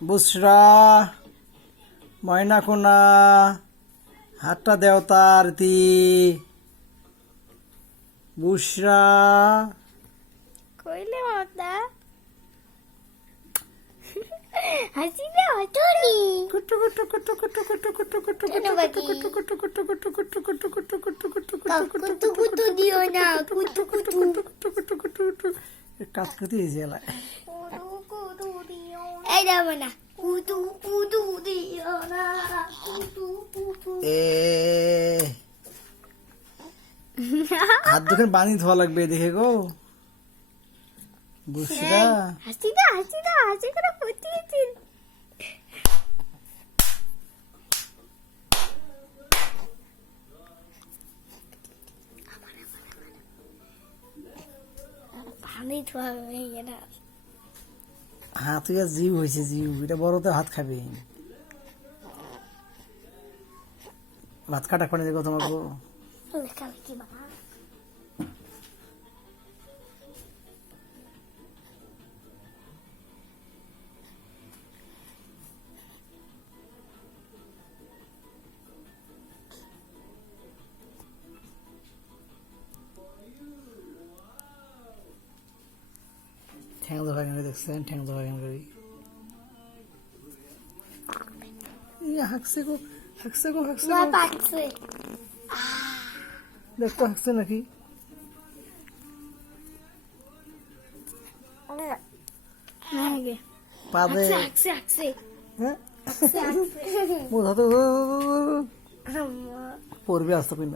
বুসরা ময়না কোনা হাতটা দেও তার দি বুসরা কইলে মাতা হাসি না হতনি কুটু কুটু কুটু কুটু কুটু কুটু কুটু কেন বাকি? কুটু কুটু কুটু কুটু কুটু কুটু কুটু কুটু কুটু কুতু কুতু দিও না কুতু কুতু কুটু কুটু কুটু কাজ করতে জেলায় কুতু দিও এই দাও না কুতু কুতু দিও না কুতু কুতু এ হাত দুখান পানি ধোয়া লাগবে দেখে গো বুসরা হাসি না হাসি করে ফুটিয়েছিস পানি ধোয়া হয়ে গেল হাত থেকে জিভ হয়েছে জিভ এটা বড়তে ভাত খাবে ভাত কাটা করে দেখো তোমার গো লেখালেখি বাবা ঠ্যাং ধরা কেন দেখছেন ঠ্যাং ধরা কেন করি হাঁকছে গো হাঁকছে গো হাঁকছে না গো পাচ্ছে দেখতো হাঁকছে নাকি পাদে আকছে হ্যাঁ পড়বে আসতে পিন